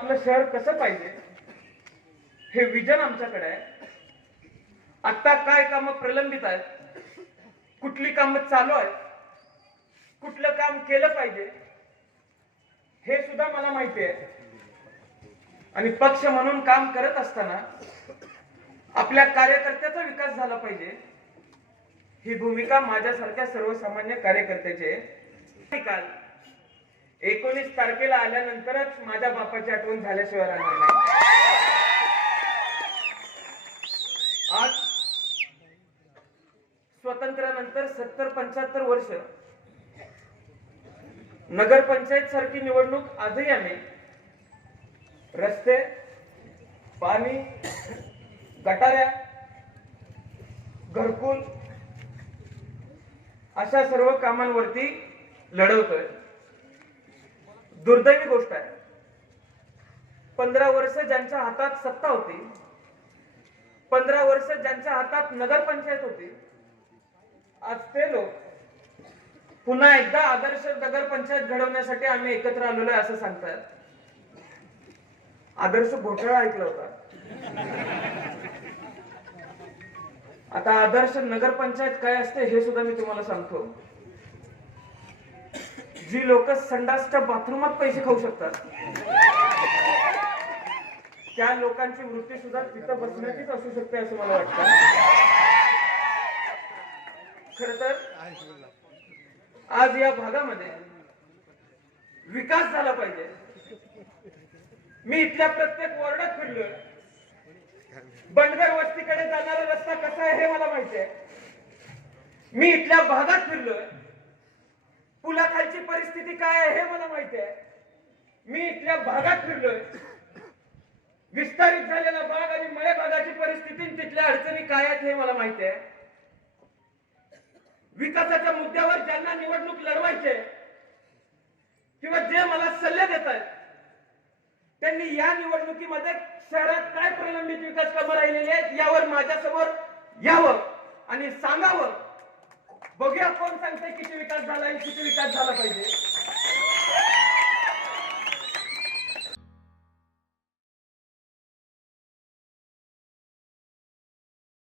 आपलं शहर कसं पाहिजे? हे विजन आमच्याकडे आहे. आता काय कामं प्रलंबित आहेत? कुठली कामं चालू आहेत? कुठलं काम केलं पाहिजे? हे सुद्धा मला माहिती आहे. आणि पक्ष म्हणून काम करत असताना आपल्या कार्यकर्त्याचा विकास झाला पाहिजे. ही भूमिका माझ्यासारख्या सर्वसामान्य कार्यकर्त्याची आहे. काल एकोणीस तारखेला आल्यानंतरच माझ्या बापाची आठवण झाल्याशिवाय राहणार नाही. आज स्वातंत्र्यानंतर सत्तर पंच्याहत्तर वर्ष नगरपंचायत सारखी निवडणूक आजही आम्ही रस्ते पाणी गटाऱ्या घरकुल अशा सर्व कामांवरती लढवतोय. दुर्दैवी गोष्ट आहे. पंधरा वर्ष ज्यांच्या हातात सत्ता होती पंधरा वर्ष ज्यांच्या हातात नगरपंचायत होती आज ते लोक पुन्हा एकदा आदर्श नगरपंचायत घडवण्यासाठी आम्ही एकत्र आलेलो आहे असं सांगतायत आदर्श घोटाळा ऐकला होता. आता आदर्श नगरपंचायत काय असते हे सुद्धा मी तुम्हाला सांगतो. जी लोक संडासच्या बाथरूमात पैसे खाऊ शकतात. त्या लोकांची वृत्ती सुद्धा तिथं बसण्याचीच असू शकते असं मला वाटतं. खर तर आज या भागामध्ये विकास झाला पाहिजे. मी इथल्या प्रत्येक वॉर्डात फिरलोय. बंडगर वस्तीकडे जाणारा रस्ता कसा आहे हे मला माहिती आहे. मी इथल्या भागात फिरलोय. पुलाखालची परिस्थिती काय आहे हे मला माहिती आहे. मी इथल्या भागात फिरलोय. विस्तारित झालेला भाग आणि मळे भागाची परिस्थिती तिथल्या अडचणी काय आहेत हे मला माहिती आहे. विकासाच्या मुद्द्यावर ज्यांना निवडणूक लढवायचे किंवा जे मला सल्ले देत आहेत त्यांनी या निवडणुकीमध्ये शहरात काय प्रलंबित विकास कामं राहिलेली आहेत यावर माझ्यासमोर यावं आणि सांगावं. बघूया कोण सांगतंय किती विकास झाला आणि किती विकास झाला पाहिजे.